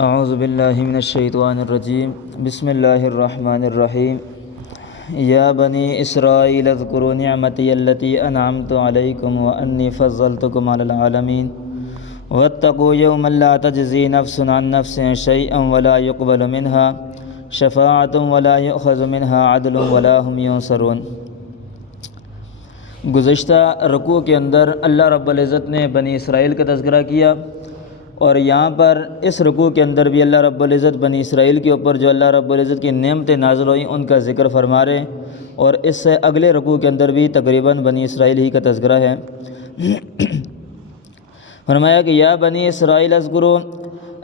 اعوذ باللہ من الشیطان الرجیم بسم اللہ الرحمن الرحیم یا بنی اسرائیل اذکروا نعمتی التی انعمت علیکم وانی فضلتکم علی العالمین واتقوا یوما لا تجزی نفس عن نفس شیئا ولا يقبل منها شفاعۃ ولا یؤخذ منها عدل ولا هم ینصرون۔ گزشتہ رکوع کے اندر اللہ رب العزت نے بنی اسرائیل کا تذکرہ کیا، اور یہاں پر اس رکوع کے اندر بھی اللہ رب العزت بنی اسرائیل کے اوپر جو اللہ رب العزت کی نعمتیں نازل ہوئیں ان کا ذکر فرما رہے ہیں، اور اس سے اگلے رکوع کے اندر بھی تقریباً بنی اسرائیل ہی کا تذکرہ ہے۔ فرمایا کہ یا بنی اسرائیل اذکروا،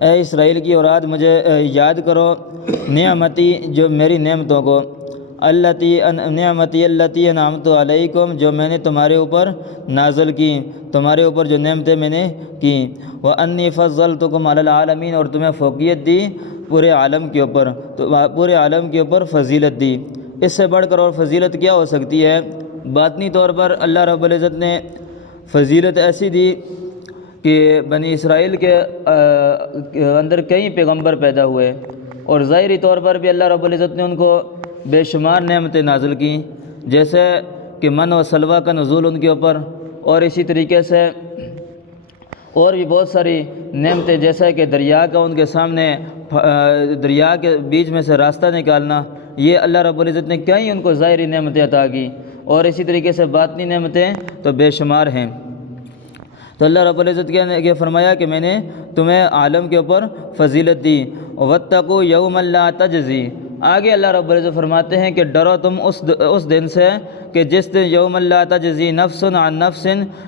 اے اسرائیل کی اولاد مجھے یاد کرو، نعمتی جو میری نعمتوں کو، نعمتی التی انعمت علیکم جو میں نے تمہارے اوپر نازل کی، تمہارے اوپر جو نعمتیں میں نے کی، وانی فضلتکم علی العالمین اور تمہیں فوقیت دی پورے عالم کے اوپر، تو پورے عالم کے اوپر فضیلت دی۔ اس سے بڑھ کر اور فضیلت کیا ہو سکتی ہے؟ باطنی طور پر اللہ رب العزت نے فضیلت ایسی دی کہ بنی اسرائیل کے اندر کئی پیغمبر پیدا ہوئے، اور ظاہری طور پر بھی اللہ رب العزت نے ان کو بے شمار نعمتیں نازل کیں، جیسے کہ من و سلوہ کا نزول ان کے اوپر، اور اسی طریقے سے اور بھی بہت ساری نعمتیں، جیسا کہ دریا کا ان کے سامنے، دریا کے بیچ میں سے راستہ نکالنا، یہ اللہ رب العزت نے کئی ان کو ظاہری نعمتیں عطا کی، اور اسی طریقے سے باطنی نعمتیں تو بے شمار ہیں۔ تو اللہ رب العزت نے فرمایا کہ میں نے تمہیں عالم کے اوپر فضیلت دی۔ واتقوا یوما لا تجزی، آگے اللہ رب العزت فرماتے ہیں کہ ڈرو تم اس دن سے کہ جس دن یوم لا تجزی نفس عن نفس،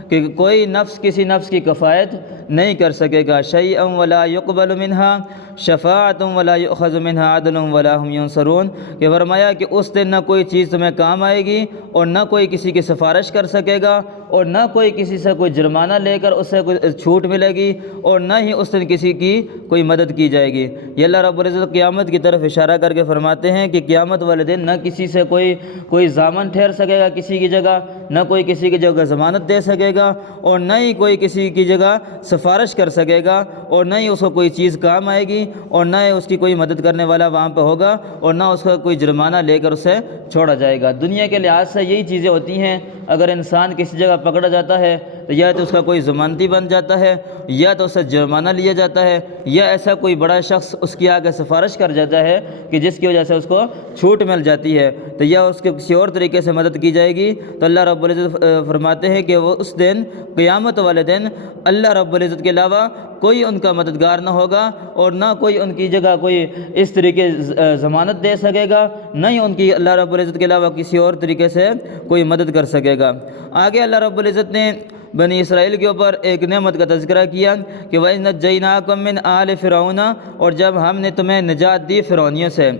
کہ کوئی نفس کسی نفس کی کفایت نہیں کر سکے گا، شیئا ولا يقبل منها شفاعۃ ولا يؤخذ منها عدل ولا هم ينصرون، کہ فرمایا کہ اس دن نہ کوئی چیز تمہیں کام آئے گی، اور نہ کوئی کسی کی سفارش کر سکے گا، اور نہ کوئی کسی سے کوئی جرمانہ لے کر اس سے کوئی چھوٹ ملے گی، اور نہ ہی اس دن کسی کی کوئی مدد کی جائے گی۔ یہ اللہ رب العزت قیامت کی طرف اشارہ کر کے فرماتے ہیں کہ قیامت والے دن نہ کسی سے کوئی ضامن ٹھہر سکے گا کسی کی جگہ، نہ کوئی کسی کی جگہ ضمانت دے سکے گا، اور نہ ہی کوئی کسی کی جگہ سفارش کر سکے گا، اور نہ ہی اس کو کوئی چیز کام آئے گی، اور نہ ہی اس کی کوئی مدد کرنے والا وہاں پہ ہوگا، اور نہ اس کا کوئی جرمانہ لے کر اسے چھوڑا جائے گا۔ دنیا کے لحاظ سے یہی چیزیں ہوتی ہیں، اگر انسان کسی جگہ پکڑا جاتا ہے تو یا تو اس کا کوئی ضمانتی بن جاتا ہے، یا تو اسے جرمانہ لیا جاتا ہے، یا ایسا کوئی بڑا شخص اس کی آگے سفارش کر جاتا ہے کہ جس کی وجہ سے اس کو چھوٹ مل جاتی ہے، تو یا اس کے کسی اور طریقے سے مدد کی جائے گی۔ تو اللہ رب العزت فرماتے ہیں کہ وہ اس دن، قیامت والے دن، اللہ رب العزت کے علاوہ کوئی ان کا مددگار نہ ہوگا، اور نہ کوئی ان کی جگہ کوئی اس طریقے ضمانت دے سکے گا، نہ ہی ان کی اللہ رب العزت کے علاوہ کسی اور طریقے سے کوئی مدد کر سکے گا۔ آگے اللہ رب العزت نے بنی اسرائیل کے اوپر ایک نعمت کا تذکرہ کیا کہ وَإِذْ نَجَّيْنَاكُم مِّنْ آلِ فِرْعَوْنَ، اور جب ہم نے تمہیں نجات دی فرعونیوں سے۔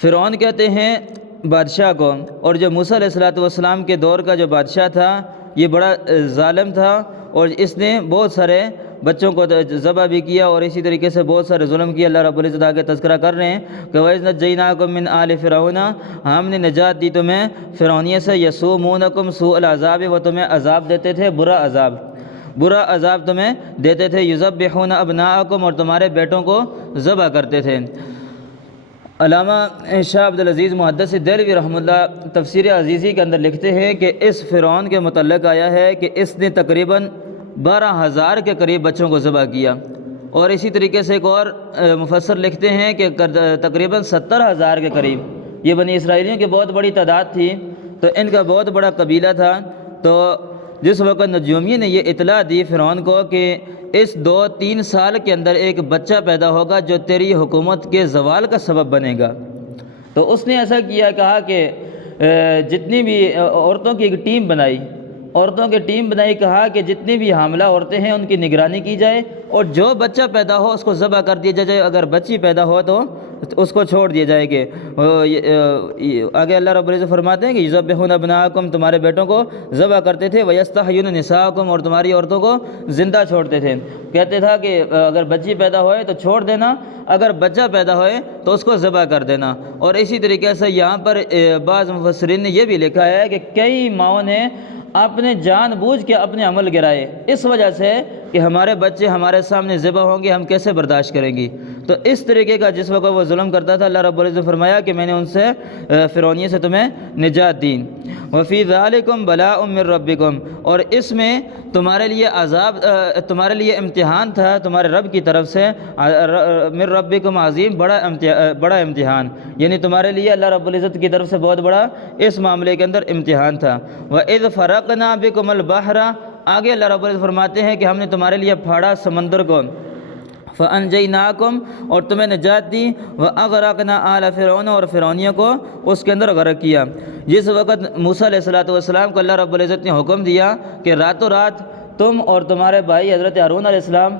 فرعون کہتے ہیں بادشاہ کو، اور جو موسیٰ علیہ السلام کے دور کا جو بادشاہ تھا یہ بڑا ظالم تھا، اور اس نے بہت سارے بچوں کو ذبح بھی کیا، اور اسی طریقے سے بہت سارے ظلم کیا۔ اللہ رب العزت آگے تذکرہ کر رہے ہیں کہ وَإِذْ نَجَّيْنَاكُم مِّنْ آلِ فِرْعَوْنَ، ہم نے نجات دی تمہیں فرعونیہ سے، يَسُومُونَكُمْ سُوءَ الْعَذَابِ، وہ تمہیں عذاب دیتے تھے، برا عذاب تمہیں دیتے تھے، يُذَبِّحُونَ أَبْنَاءَكُمْ، اور تمہارے بیٹوں کو ذبح کرتے تھے۔ علامہ شاہ عبد العزیز محدث دہلوی رحمہ اللہ تفسیر عزیزی کے اندر لکھتے ہیں کہ اس فرعون کے متعلق آیا ہے کہ اس نے تقریباً 12,000 کے قریب بچوں کو ذبح کیا، اور اسی طریقے سے ایک اور مفسر لکھتے ہیں کہ تقریباً 70,000 کے قریب، یہ بنی اسرائیلیوں کی بہت بڑی تعداد تھی، تو ان کا بہت بڑا قبیلہ تھا۔ تو جس وقت نجومی نے یہ اطلاع دی فرعون کو کہ اس 2-3 سال کے اندر ایک بچہ پیدا ہوگا جو تیری حکومت کے زوال کا سبب بنے گا، تو اس نے ایسا کیا، کہا کہ جتنی بھی عورتوں کی ایک ٹیم بنائی، کہا کہ جتنی بھی حاملہ عورتیں ہیں ان کی نگرانی کی جائے، اور جو بچہ پیدا ہو اس کو ذبح کر دیا جائے، اگر بچی پیدا ہو تو اس کو چھوڑ دیے جائے گے۔ آگے اللہ رب العزت فرماتے ہیں کہ یذبحون ابناءکم، تمہارے بیٹوں کو ذبح کرتے تھے، ویستحیون نساءکم، اور تمہاری عورتوں کو زندہ چھوڑتے تھے۔ کہتے تھا کہ اگر بچی پیدا ہوئے تو چھوڑ دینا، اگر بچہ پیدا ہوئے تو اس کو ذبح کر دینا۔ اور اسی طریقے سے یہاں پر بعض مفسرین نے یہ بھی لکھا ہے کہ کئی ماؤں نے اپنے جان بوجھ کے اپنے عمل گرائے، اس وجہ سے کہ ہمارے بچے ہمارے سامنے ذبح ہوں گے، ہم کیسے برداشت کریں گی؟ تو اس طریقے کا جس وقت وہ ظلم کرتا تھا، اللہ رب العزت نے فرمایا کہ میں نے ان سے فرعونیت سے تمہیں نجات دی۔ وفی ذالکم بلاء من ربکم، اور اس میں تمہارے لیے عذاب، تمہارے لیے امتحان تھا تمہارے رب کی طرف سے، من ربکم عظیم، بڑا امتحان، یعنی تمہارے لیے اللہ رب العزت کی طرف سے بہت بڑا اس معاملے کے اندر امتحان تھا۔ وَإِذْ فَرَقْنَا بِكُمُ الْبَحْرَ، آگے اللہ رب العزت فرماتے ہیں کہ ہم نے تمہارے لیے پھاڑا سمندر کو، فَأَنْجَيْنَاكُمْ، اور تمہیں نجات دی، وَأَغْرَقْنَا آلَ فِرْعَوْنَ، اور فرعونیوں کو اس کے اندر غرق کیا۔ جس وقت موسیٰ علیہ السلام کو اللہ رب العزت نے حکم دیا کہ راتوں رات تم اور تمہارے بھائی حضرت ہارون علیہ السلام،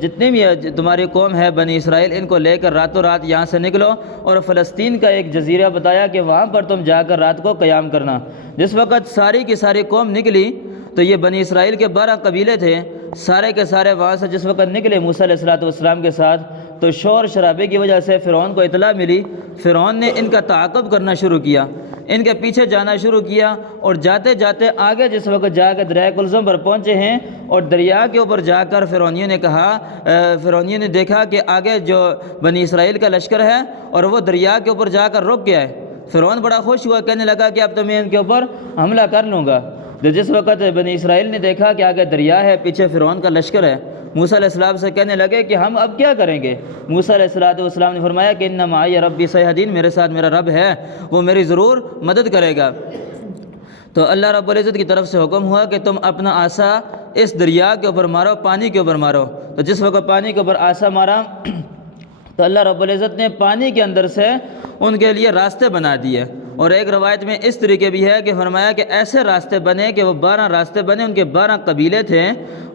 جتنی بھی تمہاری قوم ہے بنی اسرائیل، ان کو لے کر راتوں رات یہاں سے نکلو، اور فلسطین کا ایک جزیرہ بتایا کہ وہاں پر تم جا کر رات کو قیام کرنا۔ جس وقت ساری کی ساری قوم نکلی تو یہ بنی اسرائیل کے 12 قبیلے تھے، سارے کے سارے وہاں سے جس وقت نکلے موسیٰ علیہ السلام کے ساتھ، تو شور شرابے کی وجہ سے فرعون کو اطلاع ملی۔ فرعون نے ان کا تعاقب کرنا شروع کیا، ان کے پیچھے جانا شروع کیا، اور جاتے جاتے آگے جس وقت جا کے دریائے کلزم پر پہنچے ہیں، اور دریا کے اوپر جا کر فرعونیوں نے دیکھا کہ آگے جو بنی اسرائیل کا لشکر ہے اور وہ دریا کے اوپر جا کر رک گیا ہے۔ فرعون بڑا خوش ہوا، کہنے لگا کہ اب تو میں ان کے اوپر حملہ کر لوں گا۔ جس وقت بنی اسرائیل نے دیکھا کہ آگے دریا ہے، پیچھے فرعون کا لشکر ہے، موسیٰ علیہ السلام سے کہنے لگے کہ ہم اب کیا کریں گے؟ موسیٰ علیہ السلام نے فرمایا کہ ان معی ربی سیہدین، میرے ساتھ میرا رب ہے، وہ میری ضرور مدد کرے گا۔ تو اللہ رب العزت کی طرف سے حکم ہوا کہ تم اپنا عصا اس دریا کے اوپر مارو، پانی کے اوپر مارو۔ تو جس وقت پانی کے اوپر عصا مارا تو اللہ رب العزت نے پانی کے اندر سے ان کے لیے راستے بنا دیے، اور ایک روایت میں اس طریقے بھی ہے کہ فرمایا کہ ایسے راستے بنے کہ وہ 12 راستے بنے، ان کے 12 قبیلے تھے،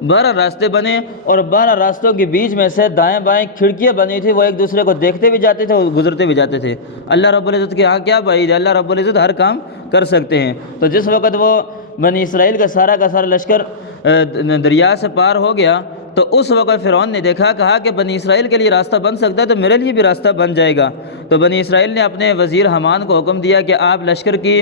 12 راستے بنے، اور 12 راستوں کے بیچ میں سے دائیں بائیں کھڑکیاں بنی تھی، وہ ایک دوسرے کو دیکھتے بھی جاتے تھے اور گزرتے بھی جاتے تھے۔ اللہ رب العزت کے ہاں کیا بعید ہے، اللہ رب العزت ہر کام کر سکتے ہیں۔ تو جس وقت وہ بنی اسرائیل کا سارا لشکر دریا سے پار ہو گیا تو اس وقت فرعون نے دیکھا، کہا کہ بنی اسرائیل کے لیے راستہ بن سکتا ہے تو میرے لیے بھی راستہ بن جائے گا۔ تو بنی اسرائیل نے اپنے وزیر حامان کو حکم دیا کہ آپ لشکر کی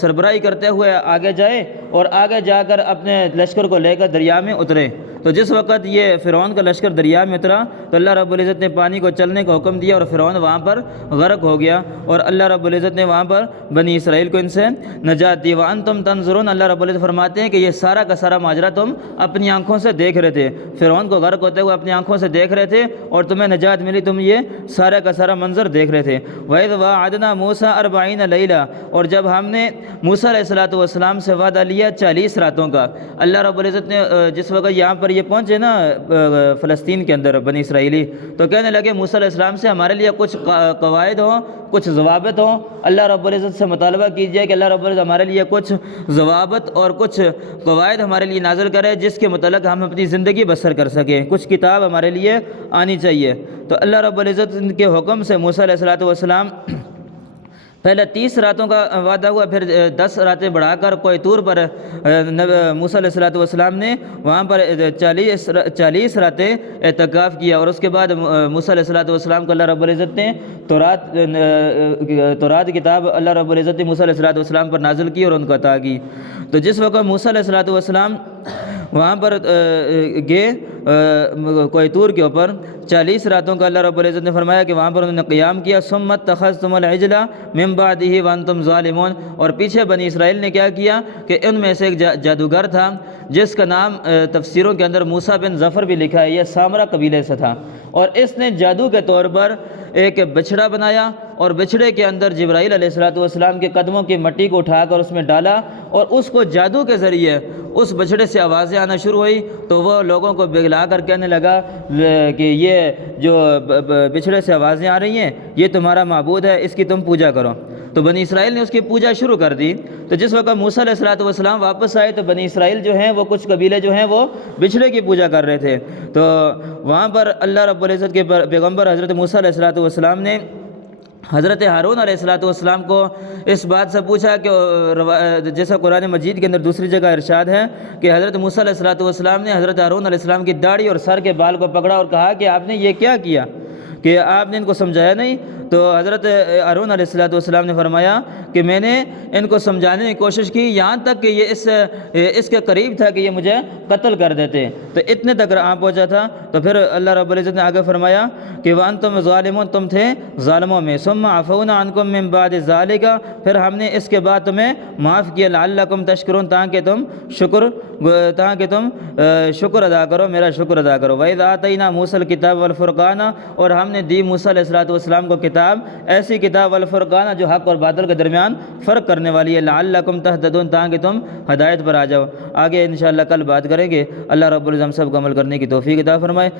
سربراہی کرتے ہوئے آگے جائیں، اور آگے جا کر اپنے لشکر کو لے کر دریا میں اترے۔ تو جس وقت یہ فرعون کا لشکر دریا میں اترا تو اللہ رب العزت نے پانی کو چلنے کا حکم دیا، اور فرعون وہاں پر غرق ہو گیا، اور اللہ رب العزت نے وہاں پر بنی اسرائیل کو ان سے نجات دی۔ وَأَنْتُمْ تَنْظُرُونَ، اللہ رب العزت فرماتے ہیں کہ یہ سارا کا سارا ماجرا تم اپنی آنکھوں سے دیکھ رہے تھے، فرعون کو غرق ہوتے ہوئے اپنی آنکھوں سے دیکھ رہے تھے، اور تمہیں نجات ملی، تم یہ سارا کا سارا منظر دیکھ رہے تھے۔ وَإِذْ وَاعَدْنَا مُوسَىٰ 40 لَيْلَةً، اور جب ہم نے موسیٰ علیہ السلام سے وعدہ لیا 40 راتوں کا، اللہ رب العزت نے جس وقت یہاں پر یہ پہنچے نا فلسطین کے اندر بنی اسرائیلی، تو کہنے لگے موسیٰ علیہ السلام سے ہمارے لیے کچھ قواعد ہوں، کچھ ضوابط ہوں، اللہ رب العزت سے مطالبہ کیجیے کہ اللہ رب العزت ہمارے لیے کچھ ضوابط اور کچھ قواعد ہمارے لیے نازل کرے جس کے متعلق ہم اپنی زندگی بسر کر سکیں، کچھ کتاب ہمارے لیے آنی چاہیے۔ تو اللہ رب العزت کے حکم سے موسیٰ علیہ السلام پہلے 30 راتوں کا وعدہ ہوا، پھر 10 راتیں بڑھا کر کوہ طور پر موسیٰ علیہ السلام نے وہاں پر 40 راتیں اعتکاف کیا، اور اس کے بعد موسیٰ علیہ السلام کو اللہ رب العزت نے تورات کتاب اللہ رب العزت نے موسیٰ علیہ السلام پر نازل کی اور ان کو عطا کی۔ تو جس وقت موسیٰ علیہ السلام وہاں پر گئے کوہ طور کے اوپر 40 راتوں کا، اللہ رب العزت نے فرمایا کہ وہاں پر انہوں نے قیام کیا۔ ثم اتخذتم العجل من بعده وانتم ظالمون، اور پیچھے بنی اسرائیل نے کیا کیا کہ ان میں سے ایک جادوگر تھا جس کا نام تفسیروں کے اندر موسیٰ بن ظفر بھی لکھا ہے، یہ سامرا قبیلے سے تھا، اور اس نے جادو کے طور پر ایک بچھڑا بنایا، اور بچھڑے کے اندر جبرائیل علیہ السلام کے قدموں کی مٹی کو اٹھا کر اس میں ڈالا، اور اس کو جادو کے ذریعے اس بچھڑے سے آوازیں آنا شروع ہوئی، تو وہ لوگوں کو بگلا کر کہنے لگا کہ یہ جو بچھڑے سے آوازیں آ رہی ہیں یہ تمہارا معبود ہے، اس کی تم پوجا کرو۔ تو بنی اسرائیل نے اس کی پوجا شروع کر دی۔ تو جس وقت موسیٰ علیہ السلام واپس آئے تو بنی اسرائیل جو ہیں وہ کچھ قبیلے جو ہیں وہ بچھڑے کی پوجا کر رہے تھے، تو وہاں پر اللہ رب العزت کے پیغمبر حضرت موسیٰ علیہ السلام نے حضرت ہارون علیہ السلام کو اس بات سے پوچھا کہ جیسا قرآن مجید کے اندر دوسری جگہ ارشاد ہے کہ حضرت موسیٰ علیہ السلام نے حضرت ہارون علیہ السلام کی داڑھی اور سر کے بال کو پکڑا اور کہا کہ آپ نے یہ کیا کیا؟ کہ آپ نے ان کو سمجھایا نہیں؟ تو حضرت ہارون علیہ السلام نے فرمایا کہ میں نے ان کو سمجھانے کی کوشش کی، یہاں تک کہ یہ اس کے قریب تھا کہ یہ مجھے قتل کر دیتے، تو اتنے تک پہنچا تھا۔ تو پھر اللہ رب العزت نے آگے فرمایا کہ وانتم ظالمون، تم تھے ظالموں میں، ثم عفونا عنکم من بعد ذالک، پھر ہم نے اس کے بعد تمہیں معاف کیا، لعلکم تشکرون، تاکہ تم شکر ادا کرو، میرا شکر ادا کرو۔ وَإِذْ آتَيْنَا مُوسَى الْكِتَابَ وَالْفُرْقَانَ، اور ہم نے دی موسیٰ علیہ السلام کو کتاب، ایسی کتاب والفرقان جو حق اور باطل کے درمیان فرق کرنے والی ہے، لعلکم تہتدون، تاکہ تم ہدایت پر آ جاؤ۔ آگے انشاءاللہ کل بات کریں گے۔ اللہ رب العزت ہم سب کو عمل کرنے کی توفیق عطا فرمائے۔